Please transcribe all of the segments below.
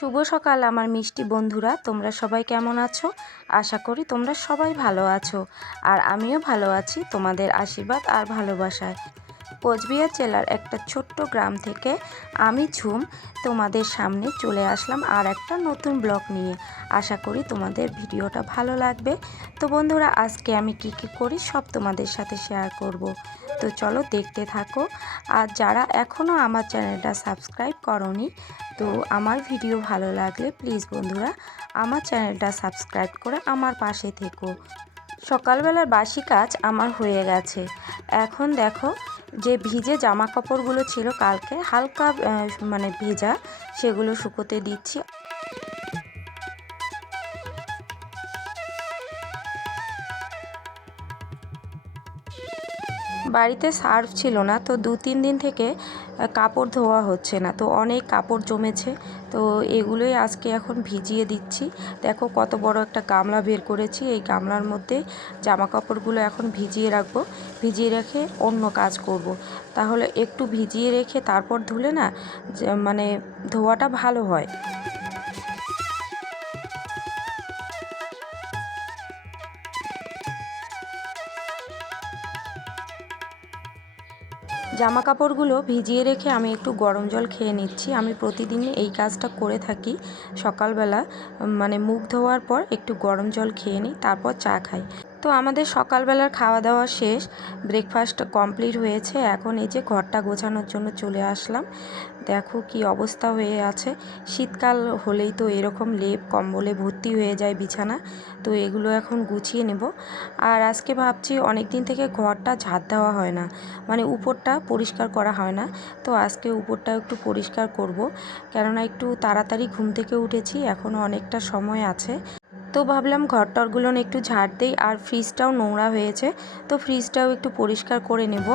শুভ সকাল, আমার মিষ্টি বন্ধুরা। তোমরা সবাই কেমন আছো? আশা করি তোমরা সবাই ভালো আছো। আর আমিও ভালো আছি তোমাদের আশীর্বাদ আর ভালোবাসায়। কোচবিহার জেলার একটা ছোট্ট গ্রাম থেকে আমি ঝুম তোমাদের সামনে চলে আসলাম আর একটা নতুন ব্লগ নিয়ে। আশা করি তোমাদের ভিডিওটা ভালো লাগবে। তো বন্ধুরা, আজকে আমি কি কি করি সব তোমাদের সাথে শেয়ার করব। তো চলো দেখতে থাকো। আর যারা এখনও আমার চ্যানেলটা সাবস্ক্রাইব করনি, তো আমার ভিডিও ভালো লাগলে প্লিজ বন্ধুরা, আমার চ্যানেলটা সাবস্ক্রাইব করে আমার পাশে থেকো। সকালবেলার বাসি কাজ আমার হয়ে গেছে। এখন দেখো যে ভিজে জামা কাপড়গুলো ছিল কালকে হালকা মানে ভেজা সেগুলো শুকোতে দিচ্ছি। বাড়িতে সার্ফ ছিল না। তো দু, তিন দিন থেকে কাপড় ধোয়া হচ্ছে না। তো অনেক কাপড় জমেছে। তো এগুলোই আজকে এখন ভিজিয়ে দিচ্ছি। দেখো কত বড় একটা গামলা বের করেছি। এই গামলার মধ্যে জামা কাপড়গুলো এখন ভিজিয়ে রাখব। ভিজিয়ে রেখে অন্য কাজ করব। তাহলে একটু ভিজিয়ে রেখে তারপর ধুলে না মানে ধোয়াটা ভালো হয়। জামা কাপড়গুলো ভিজিয়ে রেখে আমি একটু গরম জল খেয়ে নিচ্ছি। আমি প্রতিদিনই এই কাজটা করে থাকি। সকালবেলা মানে মুখ ধোয়ার পর একটু গরম জল খেয়ে নিই, তারপর চা খাই। তো আমাদের সকালবেলার খাওয়া দাওয়া শেষ ব্রেকফাস্ট কমপ্লিট হয়েছে। এখন এই যে ঘরটা গোছানোর জন্য চলে আসলাম। দেখো কি অবস্থা হয়ে আছে। শীতকাল হলেই তো এরকম লেপ, কম্বলে ভর্তি হয়ে যায় বিছানা। তো এগুলো এখন গুছিয়ে নেব। আর আজকে ভাবছি অনেক দিন থেকে ঘরটা ঝাঁট দেওয়া হয় না। মানে উপরটা পরিষ্কার করা হয় না। তো আজকে উপরটা একটু পরিষ্কার করব। কেননা একটু তাড়াতাড়ি ঘুম থেকে উঠেছি এখনও অনেকটা সময় আছে। তো ভাবলাম ঘর টরগুলো একটু ঝাড় দিই, আর ফ্রিজটাও নোংরা হয়েছে, তো ফ্রিজটাও একটু পরিষ্কার করে নেব।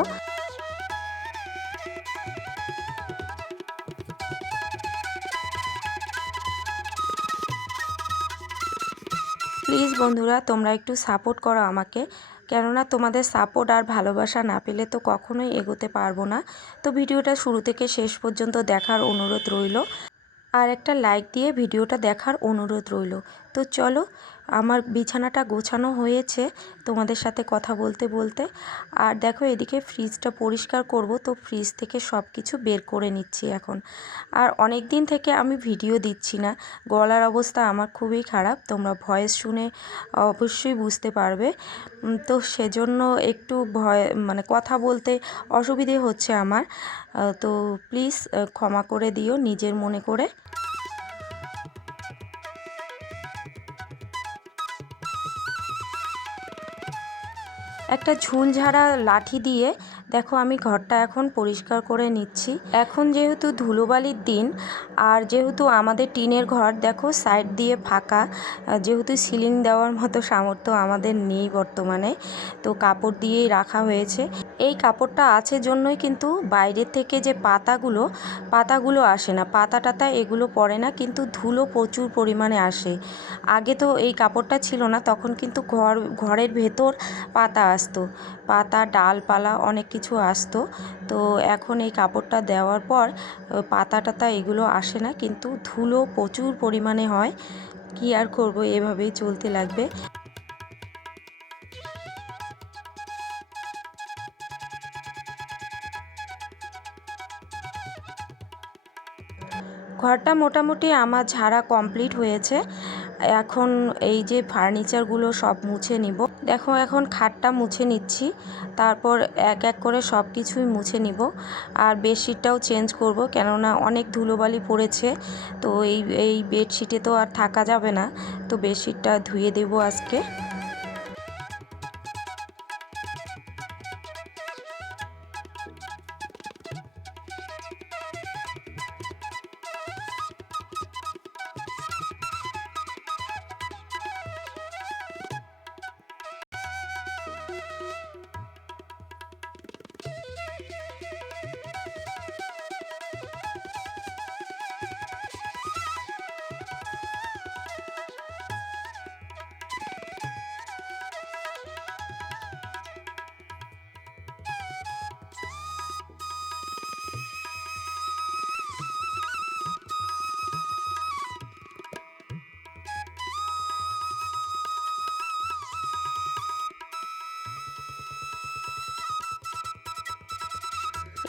প্লিজ বন্ধুরা, তোমরা একটু সাপোর্ট করো আমাকে, কেননা তোমাদের সাপোর্ট আর ভালোবাসা না পেলে তো কখনোই এগোতে পারব না। তো ভিডিওটা শুরু থেকে শেষ পর্যন্ত দেখার অনুরোধ রইল। আর একটা লাইক দিয়ে ভিডিওটা দেখার অনুরোধ রইল। তো চলো আমার বিছানাটা গোছানো হয়েছে তোমাদের সাথে কথা বলতে বলতে। আর দেখো এদিকে ফ্রিজটা পরিষ্কার করব, তো ফ্রিজ থেকে সব কিছু বের করে নিচ্ছি এখন। আর অনেক দিন থেকে আমি ভিডিও দিচ্ছি না। গলার অবস্থা আমার খুবই খারাপ, তোমরা ভয়েস শুনে অবশ্যই বুঝতে পারবে। তো সেজন্য একটু ভয় মানে কথা বলতে অসুবিধে হচ্ছে আমার। তো প্লিজ ক্ষমা করে দিও নিজের মনে করে। একটা ঝুলঝাড়া লাঠি দিয়ে, দেখো আমি ঘরটা এখন পরিষ্কার করে নিচ্ছি। এখন যেহেতু ধুলোবালির দিন, আর যেহেতু আমাদের টিনের ঘর দেখো সাইড দিয়ে ফাঁকা, যেহেতু সিলিং দেওয়ার মতো সামর্থ্য আমাদের নেই বর্তমানে, তো কাপড় দিয়েই রাখা হয়েছে। এই কাপড়টা আছে জন্যই কিন্তু বাইরের থেকে যে পাতাগুলো পাতাগুলো আসে না। পাতা টাতা এগুলো পড়ে না, কিন্তু ধুলো প্রচুর পরিমাণে আসে। আগে তো এই কাপড়টা ছিল না, তখন কিন্তু ঘর, ঘরের ভেতর পাতা আসতো। পাতা, ডালপালা অনেক কিছু আসতো। তো এখন এই কাপড়টা দেওয়ার পর পাতা টাতা এগুলো আসে না, কিন্তু ধুলো প্রচুর পরিমাণে হয়। কি আর করব, এভাবেই চলতে লাগবে। ঘরটা মোটামুটি আমার ঝাড়া কমপ্লিট হয়েছে। এখন এই যে ফার্নিচারগুলো সব মুছে নিব। দেখো, এখন খাটটা মুছে নিচ্ছি। তারপর এক এক করে সব কিছুই মুছে নিব। আর বেডশিটটাও চেঞ্জ করব, কেননা অনেক ধুলোবালি পড়েছে। তো এই এই বেডশিটে তো আর থাকা যাবে না। তো বেডশিটটা ধুয়ে দেবো আজকে।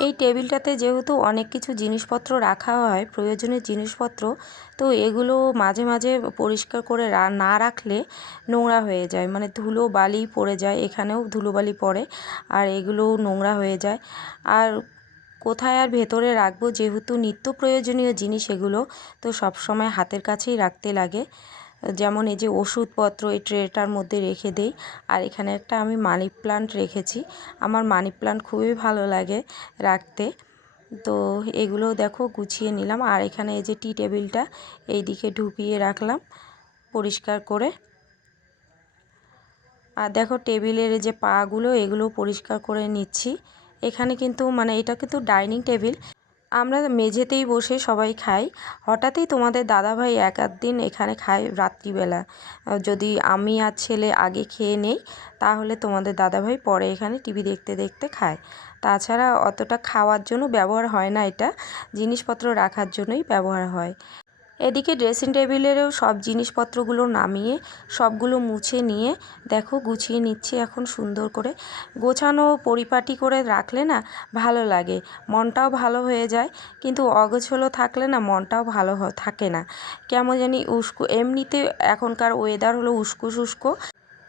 এই টেবিলটাতে যেহেতু অনেক কিছু জিনিসপত্র রাখা হয়, প্রয়োজনীয় জিনিসপত্র, তো এগুলো মাঝে মাঝে পরিষ্কার করে না রাখলে নোংরা হয়ে যায়। মানে ধুলো বালি পড়ে যায়, এখানেও ধুলো বালি পড়ে আর এগুলো নোংরা হয়ে যায়। আর কোথায় আর ভেতরে রাখব? যেহেতু নিত্য প্রয়োজনীয় জিনিস এগুলো, তো সব সময় হাতের কাছেই রাখতে লাগে। যেমন এই যে ওষুধপত্র এই ট্রেটার মধ্যে রেখে দেই। আর এখানে একটা আমি মানি প্লান্ট রেখেছি। আমার মানি প্লান্ট খুবই ভালো লাগে রাখতে। তো এগুলো দেখো গুছিয়ে নিলাম। আর এখানে এই যে টি টেবিলটা এই দিকে ঢুকিয়ে রাখলাম পরিষ্কার করে। আর দেখো টেবিলের যে পাগুলো এগুলো পরিষ্কার করে নিচ্ছি। এখানে কিন্তু মানে এটা কিন্তু ডাইনিং টেবিল। আমরা মেঝেতেই বসে সবাই খাই। হঠাৎই তোমাদের দাদাভাই এক দিন এখানে খায় রাত্রিবেলা। যদি আমি আর ছেলে আগে খেয়ে নেই, তাহলে তোমাদের দাদাভাই পরে এখানে টিভি দেখতে দেখতে খায়। তাছাড়া অতটা খাওয়ার জন্য ব্যবহার হয় না এটা। জিনিসপত্র রাখার জন্যই ব্যবহার হয়। এদিকে ড্রেসিং টেবিলেরও সব জিনিসপত্রগুলো নামিয়ে, সবগুলো মুছে নিয়ে, দেখো গুছিয়ে নিচ্ছি এখন সুন্দর করে। গোছানো পরিপাটি করে রাখলে না ভালো লাগে, মনটাও ভালো হয়ে যায়। কিন্তু অগোছলো থাকলে না মনটাও ভালো থাকে না। কেমন জানি উস্কো, এমনিতে এখনকার ওয়েদার হলো উস্কো শুষ্কো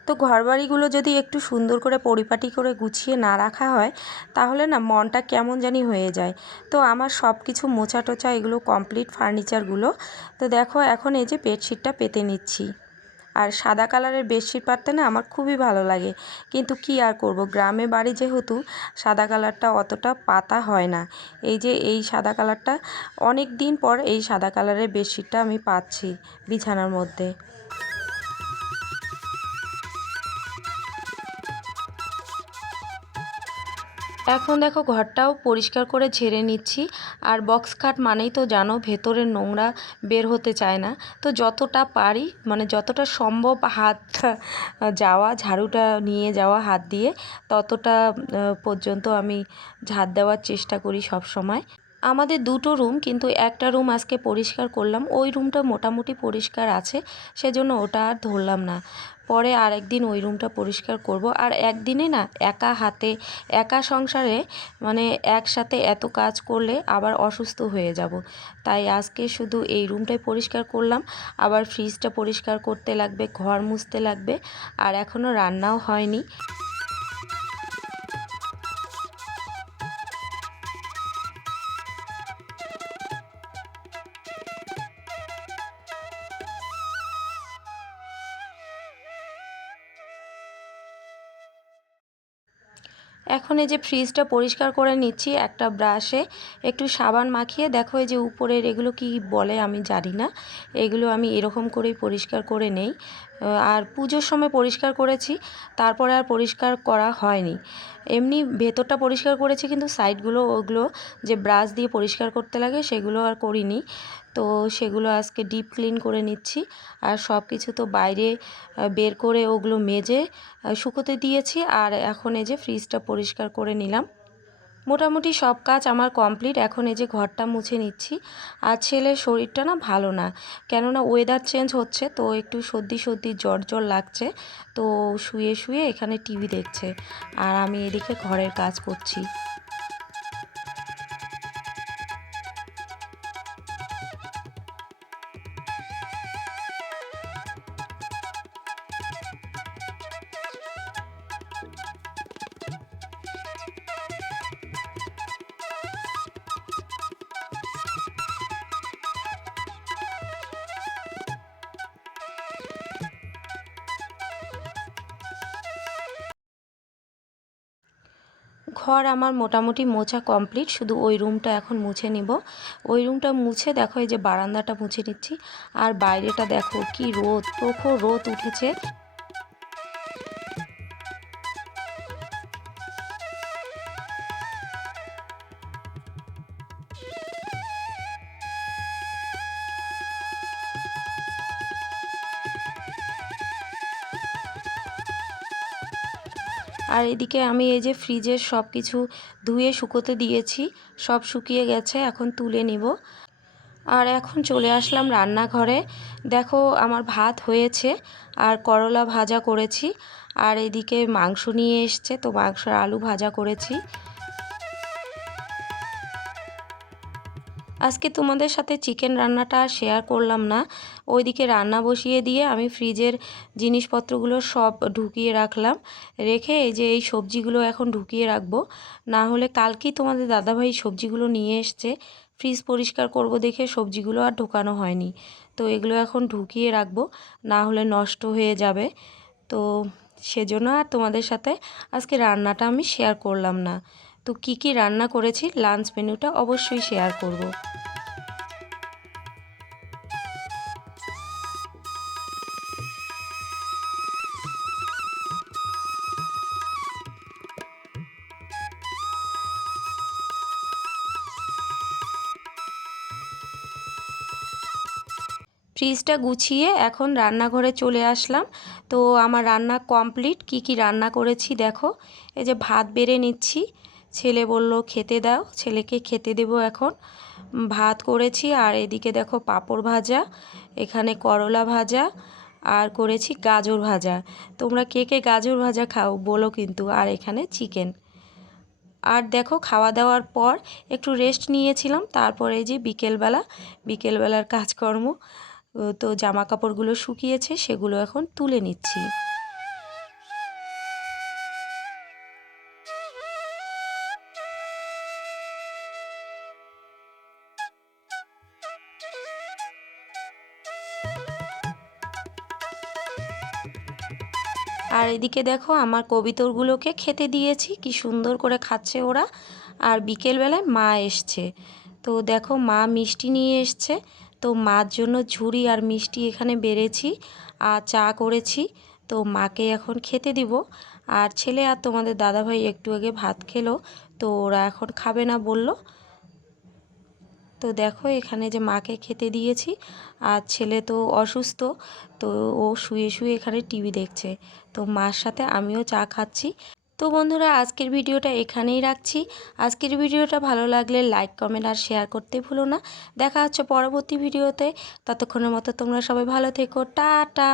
তো ঘরবাড়িগুলো যদি একটু সুন্দর করে পরিপাটি করে গুছিয়ে না রাখা হয়, তাহলে না মনটা কেমন জানি হয়ে যায়। তো আমার সব কিছু মোছা টোচা এগুলো কমপ্লিট ফার্নিচারগুলো। তো দেখো এখন এই যে বেডশিটটা পেতে নিচ্ছি। আর সাদা কালারের বেডশিট পাততে না আমার খুবই ভালো লাগে। কিন্তু কি আর করব? গ্রামে বাড়ি যেহেতু, সাদা কালারটা অতটা পাতা হয় না। এই যে এই সাদা কালারটা অনেক দিন পর এই সাদা কালারের বেডশিটটা আমি পাচ্ছি বিছানার মধ্যে। এখন দেখো ঘরটাও পরিষ্কার করে ঝেড়ে নিচ্ছি। আর বক্স খাট মানেই তো জানো ভেতরের নোংরা বের হতে চায় না। তো যতটা পারি মানে যতটা সম্ভব হাত যাওয়া, ঝাড়ুটা নিয়ে যাওয়া হাত দিয়ে, ততটা পর্যন্ত আমি ঝাড় দেওয়ার চেষ্টা করি সব সময় আমাদের দুটো রুম কিন্তু একটা রুম আজকে পরিষ্কার করলাম। ওই রুমটা মোটামুটি পরিষ্কার আছে, সেজন্য ওটা আর ধরলাম না। পরে আর একদিন ওই রুমটা পরিষ্কার করব। আর একদিনে না একা হাতে, একা সংসারে মানে একসাথে এত কাজ করলে আবার অসুস্থ হয়ে যাব। তাই আজকে শুধু এই রুমটাই পরিষ্কার করলাম। আবার ফ্রিজটা পরিষ্কার করতে লাগবে, ঘর মুছতে লাগবে, আর এখনও রান্নাও হয়নি। এখন এই যে ফ্রিজটা পরিষ্কার করে নিচ্ছি একটা ব্রাশে একটু সাবান মাখিয়ে দেখো এই যে উপরের এগুলো কি বলে আমি জানি না। এগুলো আমি এরকম করেই পরিষ্কার করে নেই। আর পুজোর সময় পরিষ্কার করেছি, তারপরে আর পরিষ্কার করা হয়নি। এমনি ভেতরটা পরিষ্কার করেছি, কিন্তু সাইডগুলো ওগুলো যে ব্রাশ দিয়ে পরিষ্কার করতে লাগে, সেগুলো আর করিনি। তো সেগুলো আজকে ডিপ ক্লিন করে নিচ্ছি, আর সব কিছু তো বাইরে বের করে ওগুলো মেজে শুকোতে দিয়েছি, আর এখন এই যে ফ্রিজটা পরিষ্কার করে নিলাম। মোটামুটি সব কাজ আমার কমপ্লিট। এখন এই যে ঘরটা মুছে নিচ্ছি। আর ছেলের শরীরটা না ভালো না। কেননা ওয়েদার চেঞ্জ হচ্ছে, তো একটু সর্দি সর্দি, জ্বর জ্বর লাগছে। তো শুয়ে শুয়ে এখানে টিভি দেখছে। আর আমি এদিকে ঘরের কাজ করছি। ঘর আমার মোটামুটি মোছা কমপ্লিট, শুধু ওই রুমটা এখন মুছে নিব। ওই রুমটা মুছে দেখো এই যে বারান্দাটা মুছে নিচ্ছি। আর বাইরেটা দেখো কি রোদ প্রখর রোদ উঠেছে। আর এদিকে আমি এই যে ফ্রিজের সব কিছু ধুয়ে শুকোতে দিয়েছি, সব শুকিয়ে গেছে, এখন তুলে নিব। আর এখন চলে আসলাম রান্নাঘরে। দেখো আমার ভাত হয়েছে, আর করলা ভাজা করেছি, আর এদিকে মাংস নিয়ে এসছে, তো মাংসের আলু ভাজা করেছি। আজকে তোমাদের সাথে চিকেন রান্নাটা শেয়ার করলাম না। ওইদিকে রান্না বসিয়ে দিয়ে আমি ফ্রিজের জিনিসপত্রগুলো সব ঢুকিয়ে রাখলাম। রেখে এই যে এই সবজিগুলো এখন ঢুকিয়ে রাখব। না হলে কালকেই তোমাদের দাদাভাই সবজিগুলো নিয়ে এসছে। ফ্রিজ পরিষ্কার করব দেখে সবজিগুলো আর ঢোকানো হয়নি। তো এগুলো এখন ঢুকিয়ে রাখব। না হলে নষ্ট হয়ে যাবে। তো সেজন্য আর তোমাদের সাথে আজকে রান্নাটা আমি শেয়ার করলাম না। তো কি কি রান্না করেছি লাঞ্চ মেনুটা অবশ্যই শেয়ার করব। ফ্রিজটা গুছিয়ে এখন রান্নাঘরে চলে আসলাম তো আমার রান্না কমপ্লিট কি কি রান্না করেছি দেখো এই যে ভাত বেড়ে নিচ্ছি ছেলে বলল, খেতে দাও, ছেলেকে খেতে দেব এখন। ভাত করেছি, আর এদিকে দেখো পাঁপড় ভাজা, এখানে করলা ভাজা, আর করেছি গাজর ভাজা। তোমরা কে কে গাজর ভাজা খাও বলো কিন্তু, আর এখানে চিকেন। আর দেখো খাওয়া দাওয়ার পর একটু রেস্ট নিয়েছিলাম, তারপরে যে বিকেলবেলা, বিকেলবেলার কাজকর্ম, তো জামা কাপড়গুলো শুকিয়েছে, সেগুলো এখন তুলে নিচ্ছি। আর এদিকে দেখো, আমার কবিতরগুলোকে খেতে দিয়েছি। কি সুন্দর করে খাচ্ছে ওরা। আর বিকেলবেলায় মা এসছে। তো দেখো, মা মিষ্টি নিয়ে এসছে। তো মার জন্য ঝুড়ি আর মিষ্টি এখানে বেড়েছি আর চা করেছি। তো মাকে এখন খেতে দিব। আর ছেলে আর তোমাদের দাদাভাই একটু আগে ভাত খেলো। তো ওরা এখন খাবে না বলল। তো দেখো এখানে যে মাকে খেতে দিয়েছি আর ছেলে তো অসুস্থ, তো ও শুয়ে শুয়ে এখানে টিভি দেখছে। তো মার সাথে আমিও চা খাচ্ছি। তো বন্ধুরা, আজকের ভিডিওটা এখানেই রাখছি। আজকের ভিডিওটা ভালো লাগলে লাইক, কমেন্ট আর শেয়ার করতে ভুলো না। দেখা হচ্ছে পরবর্তী ভিডিওতে। ততক্ষণের মতো তোমরা সবাই ভালো থেকো। টা টা